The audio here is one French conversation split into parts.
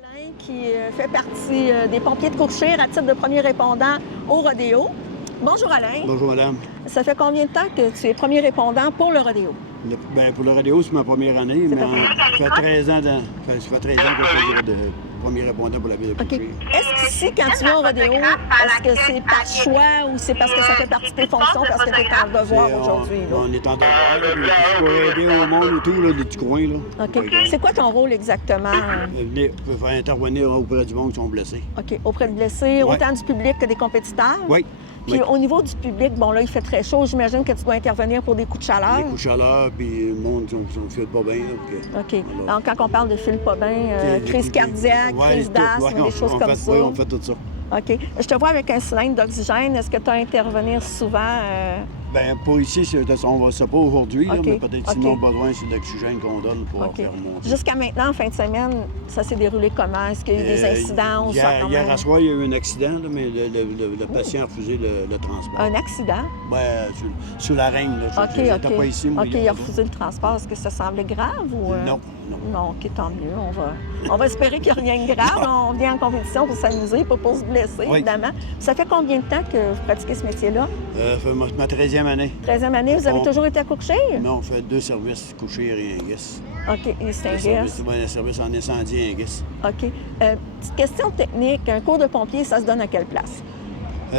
Alain qui fait partie des pompiers de Courchire à titre de premier répondant au rodéo. Bonjour Alain. Bonjour madame. Ça fait combien de temps que tu es premier répondant pour le rodéo? Pour le rodéo, c'est ma première année, mais ça fait 13 ans, que je fais de premier répondant pour la ville de Courchire. Est-ce qu'ici, quand tu viens au rodéo, est-ce que c'est par choix ou c'est parce que ça fait partie de tes fonctions, parce que tu es en devoir aujourd'hui? On est en devoir, pour aider au monde et tout, là, des petits coins. Là. OK. C'est quoi ton rôle exactement? Pour faire intervenir auprès du monde qui sont blessés. OK. Auprès de blessés, autant du public que des compétiteurs? Oui. Puis au niveau du public, bon là, il fait très chaud. J'imagine que tu dois intervenir pour des coups de chaleur. Des coups de chaleur, puis le monde qui ne file pas bien. Là, OK. Alors, quand on parle de file pas bien, crise cardiaque, crise d'asthme, des choses comme ça. Oui, on fait tout ça. OK. Je te vois avec un cylindre d'oxygène. Est-ce que tu as à intervenir souvent? Bien, pas ici, on va ça pas aujourd'hui, Okay. mais peut-être sinon besoin, c'est de l'oxygène qu'on donne pour faire monter. Jusqu'à maintenant, en fin de semaine, ça s'est déroulé comment? Est-ce qu'il y a eu des incidents? Hier à soir, il y a eu un accident, là, mais le patient a refusé le transport. Un accident? Oui, sous la reine. Là. OK, J'étais pas ici, moi. OK, il a refusé le transport. Est-ce que ça semblait grave? Ou, Non. Non, OK, tant mieux. On va espérer qu'il n'y a rien de grave. On vient en compétition pour s'amuser, pas pour se blesser, évidemment. Ça fait combien de temps que vous pratiquez ce métier-là? Ça fait ma 13e année. 13e année. Vous avez toujours été à Courchire? Non, on fait 2 services, Courchire et Anguisse. OK, et c'est Anguisse. Un service en incendie et Anguisse. OK. Petite question technique. Un cours de pompier, ça se donne à quelle place?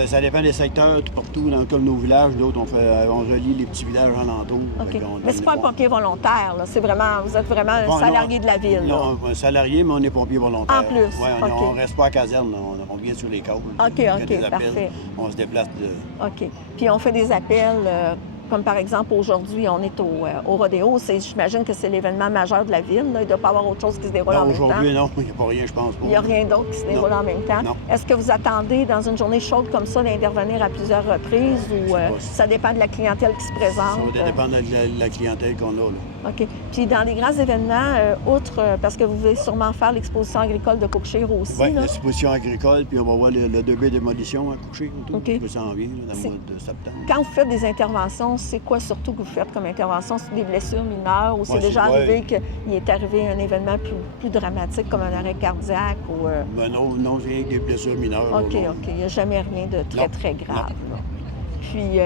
Ça dépend des secteurs, tout partout, comme nos villages. D'autres, on relie les petits villages alentours. OK. Mais c'est pas un pompier volontaire, là. C'est vraiment, vous êtes vraiment un salarié de la ville. Non, un salarié, mais on est pompier volontaire. En plus? Oui, on ne reste pas à caserne, on vient sur les côtes. OK, parfait. On se déplace OK. Puis on fait des appels, comme par exemple aujourd'hui, on est au rodéo. J'imagine que c'est l'événement majeur de la ville. Là. Il ne doit pas y avoir autre chose qui se déroule en même temps. Aujourd'hui, non. Il n'y a pas rien, je pense pas. Il n'y a rien d'autre qui se déroule en même temps. Non. Est-ce que vous attendez, dans une journée chaude comme ça, d'intervenir à plusieurs reprises ou ça dépend de la clientèle qui se présente? Ça va dépendre de la clientèle qu'on a, là. OK. Puis dans les grands événements, parce que vous voulez sûrement faire l'exposition agricole de Courchire aussi. Oui, l'exposition agricole, puis on va voir le début démolition à Courchire. OK. Ça en vient, dans le mois de septembre. Quand vous faites des interventions, c'est quoi surtout que vous faites comme intervention? C'est des blessures mineures ou c'est déjà arrivé qu'il est arrivé un événement plus dramatique comme un arrêt cardiaque? Ou, non, c'est des blessures mineures. OK. Il n'y a jamais rien de très grave. Là. Puis,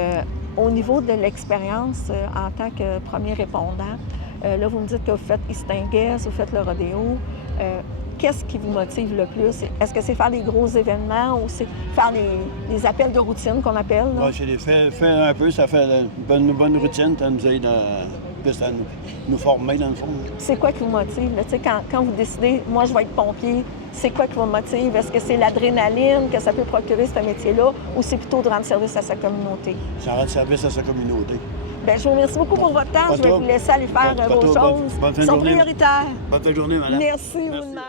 au niveau de l'expérience en tant que premier répondant, là, vous me dites que vous faites Istingues, vous faites le rodéo. Qu'est-ce qui vous motive le plus? Est-ce que c'est faire des gros événements ou c'est faire les appels de routine qu'on appelle? Oui, c'est faire un peu, ça fait une bonne routine, ça nous aide à nous former dans le fond. C'est quoi qui vous motive? Quand vous décidez, moi je vais être pompier, c'est quoi qui vous motive? Est-ce que c'est l'adrénaline que ça peut procurer ce métier-là ou c'est plutôt de rendre service à sa communauté? Ça rend service à sa communauté. Bien, je vous remercie beaucoup pour votre temps. Je vais vous laisser aller faire vos choses. Bonne fin de Ils sont journée. prioritaires. Bonne fin de journée, madame. Merci, vous de même.